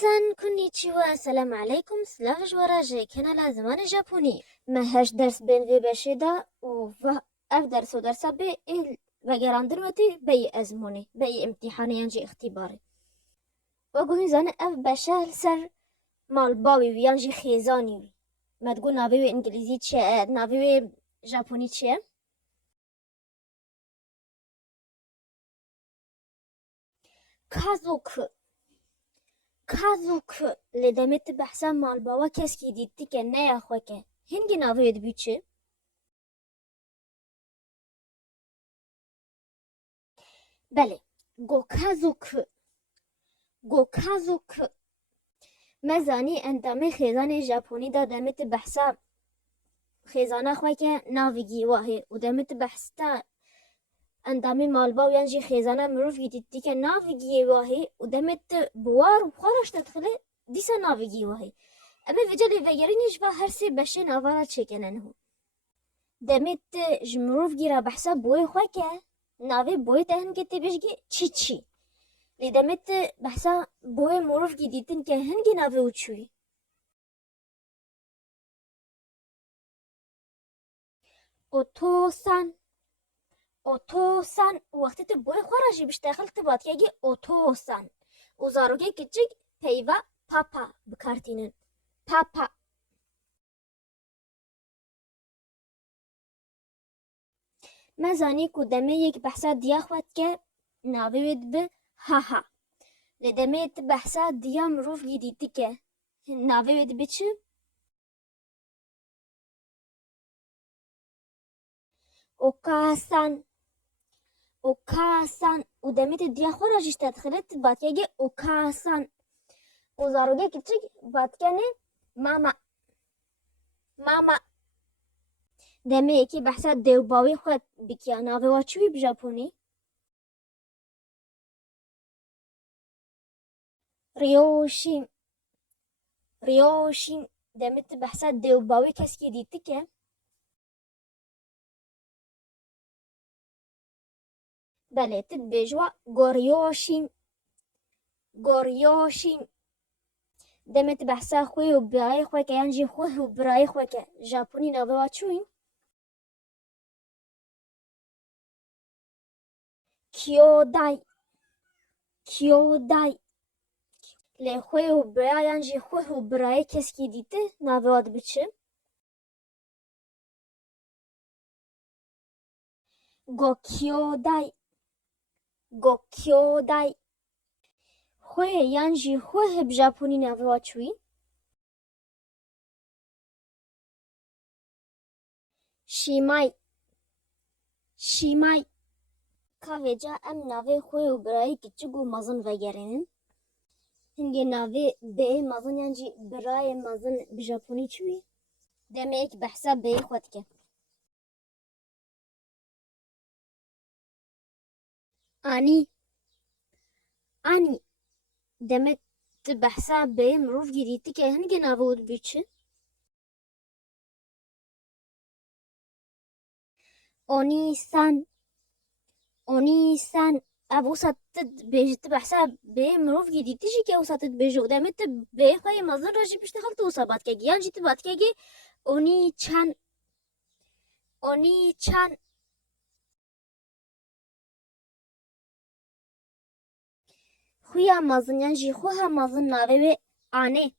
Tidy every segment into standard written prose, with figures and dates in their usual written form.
سان كونيتشيوا السلام عليكم سلاف وراجيك هنا لا زمان جابوني ما هاش درس بين في بشيدا و اف درس و درس بي بقران دروتي بي ازموني بي امتحاني ينجي اختباري وقومي زان اف بشال سر مال باوي ويانجي خيزاني ما تقول نافيوي انجليزي تشي نافيوي جابوني تشي كازوك كازوك لدمت بحثا مال باوا كسكي ديتي كنه يا خوكه هنگي نافيوي دبيتشي بله گوکازوک مزانی اندامه خیزان ژاپنی دا دمت بحثا خیزانه خواه که ناویگی واهی و دمت بحثا اندامه مالبا و ینجی خیزانه مروف گیدیدی که ناویگی واهی و دمت بوار و بخارش تدخله دیسا ناویگی واهی اما وجه لیوگرینیش با هر سی بشه ناوارا چکنن هو دمت جمروف گیرا بحثا بوی خواه که ناوی بوی تهن که تبشگی چی لدمت بحثا بوی مروف گیدیدن که هنگی ناوی وچوی اوتوسان وقتی تو بوی خوراشی بشتغل تباد که اگه اوتوسان و زاروگه کچک پیوا پاپا بکارتینن پاپا مزانی که دمه یک بحثا دیا خواد که ناوید به ها لدمه بحثا دیا مروف گیدیدی که ناوید به چه؟ اوکاسان و دمت دیا خوراجش تدخلت بات که اگه اوکاسان و زاروگه کچک بات کنه ماما دمه یکی بحثا دیوباوی خود بکیا ناوی واچوی بجاپونی ریوشین دمت بحثا دیوباوی کسی دیتی که بله تد بجوا گوریوشین دمت بحثا خوی و برای خوی که ینجی خوی و برای خوی که ژاپنی ناوی واچوی کیودای لی خوی و برای ینجی خوی و برای کسی دیته ناوی واد بچه گوکیودای خوی ینجی خوی بژاپنی ناوی واچوی شیمای کاویجا ام ناوی خوی و برای کچگو مازن وگرینن هنگی ناوی به مازن ینجی برای مازن بژاپنی چوی دمه یک بحثا به خود که آنی دمت بحثا به مروف گیدیتی که هنگی ناوی ود بیچه اونیسان ابو ساتت بیجت بحثا به مروف گیدیتی شی که او ساتت بیجو دمت به خواه مازن راجی بشتغل تو سابات که گیان جیت بات که گی اونی چان خویا مازن ینجی خواه مازن ناوی به آنه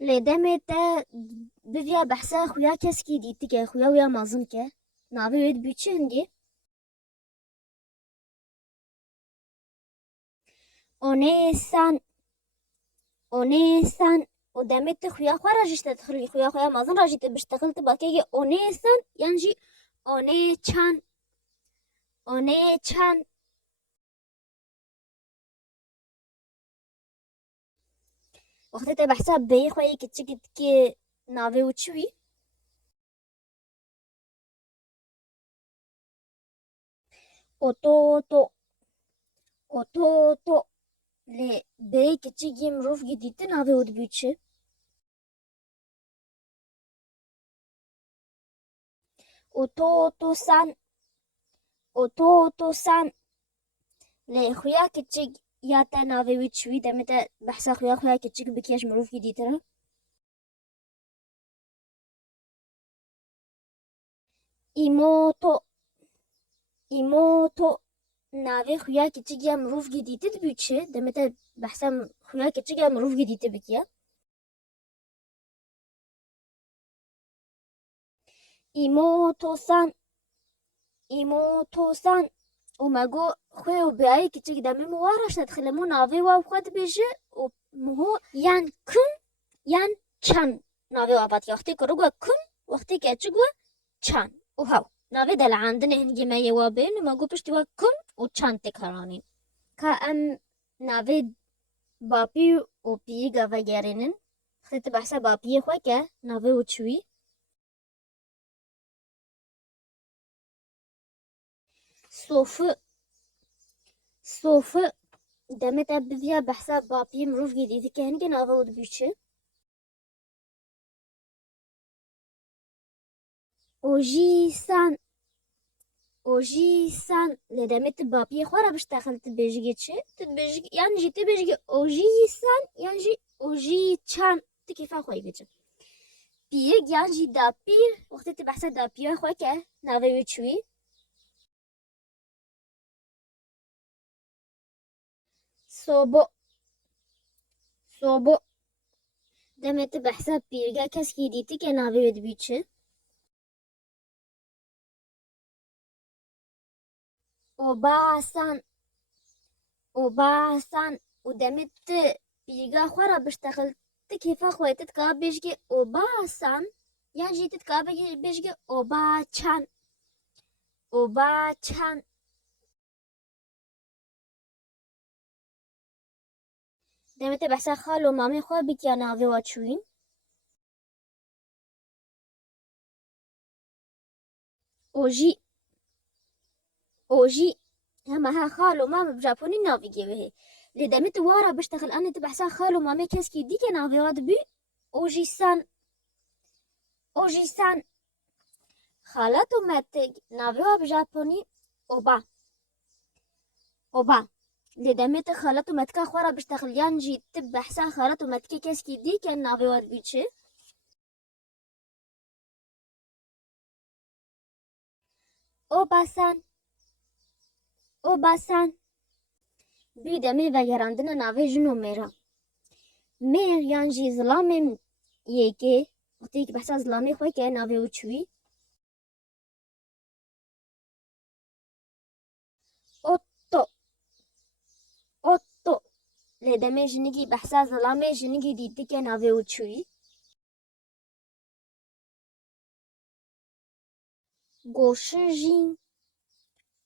لدمت بویا بحثا خویا کسکی دیتی که خویا ویا مازن که ناوی وید بیچه هنگی اونیسان و دمت خویا خواه راجش تدخلی خویا مازن راجی بشتغل تبا که اونیسان ینجی اونه چان وقتی تا بحثا به خواه که چکت که ناوی و چوی اوتوتو لی به که چکی مروف گدیده ناوی ود بیچه اوتوتو سان اوتوسان لی خویا کچک یا تا ناوی وی چوی دمت بحثا خویا کچک بکیش مروف کی دیتره ایموتو ایموتو ناوی خویا کچک یا مروف کی دیتد بیچه دمت بحثا خویا کچک یا مروف کی دیته بکیه ایموتوسان ایموتوسان و مگو خوی و بیایی کچک دمی موارش تدخلمو ناوی و خود بیجه و مهو یان کن یان چن ناوی و آباد وقتی کرو کن وقتی که چگو چن و هاو ناوی دل عندن هنگی ما یوابین و مگو پشتی و کن و چن تکرانین که ام ناوی باپی و پی گاوا گرینن خیلی بحثا باپی خواه که ناوی و چوی صوفه صوفه دمت بذیا بحثا باپی مروف گیدیدی که هنگی ناوی و دبیچه اوجیسان اوجیسان لدمت باپی خوارا بشتاخل تبیجگی چه تبیجگی یعنی جی تبیجگی اوجیسان یعنی جی اوجی چان تکیفا خوی بچه پیگ یعنی جی داپی وقتی تبحثا داپی خواه که ناوی وچوی صوبو صوبو دمت بحثا پیرگا کس کی دیتی که ناوی ود بیچه اوباسان اوباسان و دمت پیرگا خوارا بشتاخل تکیفا خوی تتکا بیجگی اوباسان یعنی جی تتکا بیجگی اوبا چان اوبا چان دمت بحثا خال و مامی خواه بکیا ناوی واچوین اوجی اوجی همها خال و مامی بجاپونی ناوی گیوه لدمت وارا بشتغل انا تبحثا خال و مامی کسکی دیگه ناوی واد بی اوجی سان اوجی سان خالت و متگ ناوی واد بجاپونی اوبا اوبا لدمت خالت و متکا خورا بشتغل یانجی تبحثا خالت و متکا کسکی دیگه ناوی واد بیچه اوباسان اوباسان بی دمی و گراندن ناوی جنو میرا میر یانجی ظلامم یکی وقتی که بحثا ظلامی خواه که ناوی و چوی اوتو اوتو لدمی جنگی بحثا ظلامی جنگی دیدی که ناوی و چوی گوشجین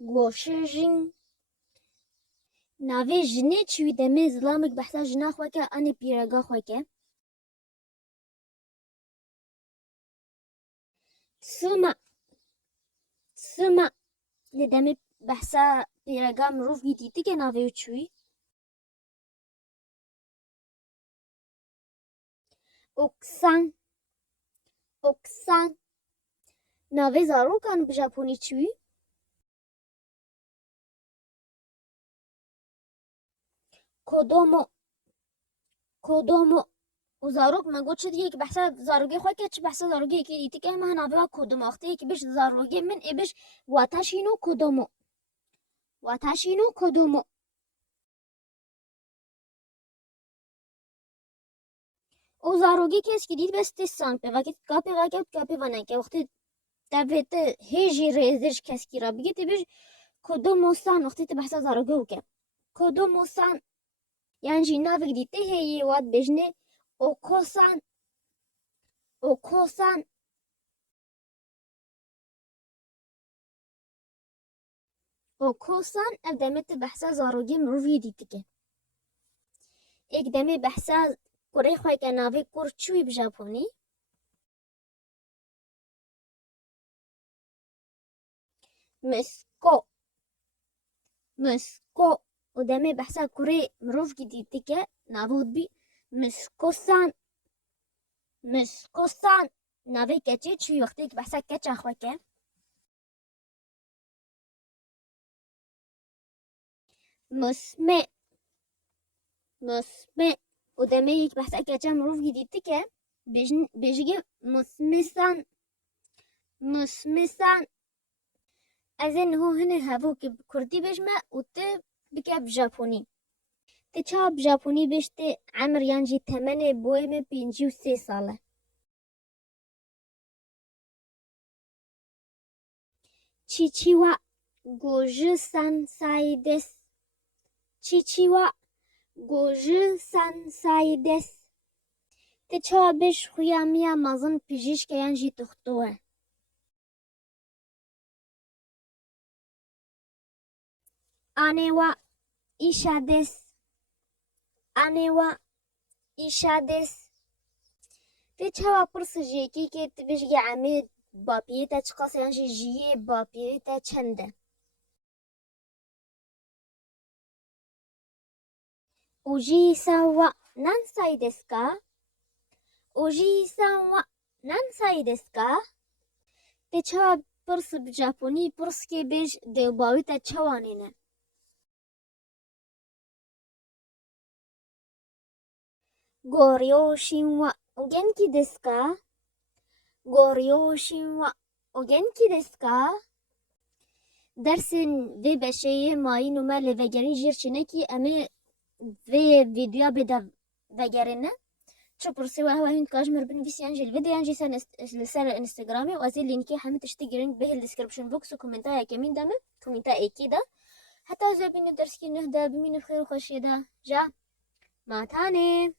گوشجین ناوی جنی چوی دمی ظلامک بحثا جنا خواه که آنی پیرگا خواه که سوما سوما لدمی بحثا پیرگا مروف دیدی که ناوی و چوی اوکسان اوکسان ناوی زاروکان بجاپونی چوی کدومو کدومو و زاروک مگو چه دیگه که بحثا زاروگی خواه که چه بحثا زاروگی که ایتی که من ناوی کدوم آخته که بیش زاروگی من ای بیش واتاشینو کدومو واتاشینو کدومو و زاروگی که اسکی دید بس تستان پی وقت کاپی ونه که وقتی تبت هیجی ریزش کسکی را بگی تی بیش کدومو سان وقتی تی بحثا زاروگی هو که کدومو سان یعنی جی ناوی دیده هیی واد بجنه اوکوسان اوکوسان اوکوسان اف دمت بحثا زاروگی مروفی دیده که ایک دمی بحثا کره خواه که ناوی کور چوی بجاپونی مسکو مسکو و دمی بحثا کره مروف دیده که ناوی بی مسکوسان مسکوسان ناوی کچه چوی وقتی که بحثا کچه خواه که مسمع مسمع و دمه یک بحثه که چه مروف گیدیدی که بجگی مسمسان مسمسان از این هنه هفو که کردی بجمع و ته بکه بژاپونی ته چه بژاپونی بشته عمر یانجی تمنه بویم 53 ساله چیچیوا گوژه سان سایدس چیچیوا گوژه سان سایدس ته چه بش خویامیا مازن پیجیش که یانجی تختوه آنوا ایشادس آنوا ایشادس ته چه پرس جیکی که تبشگی عمه باپیه تا چقاس یانجی جیه باپیه تا چنده اوجی سوا نان سای دسکا اوجی سوا نان سای دسکا ته چه پرس بژاپونی پرس که بش دیوباوی تا چوانینه گوریو شینوا اوگنکی دسکا گوریو شینوا اوگنکی دسکا درسن وی بشه مایی نومه لوگرین جیر چینه که امه وی ویدیو بده وگرینه چو پرسی و هوا هند کاجمر بنویسی انجی الفيديو انجي سر انستغرامي وازي لينكي حمد تشتغلين به الديسكربشن بوكس وكومنتاي كمين دامه كومنتاي اكيده حتى جابين درس كي نهدا بمين بخير وخوش يدا جا ما تاني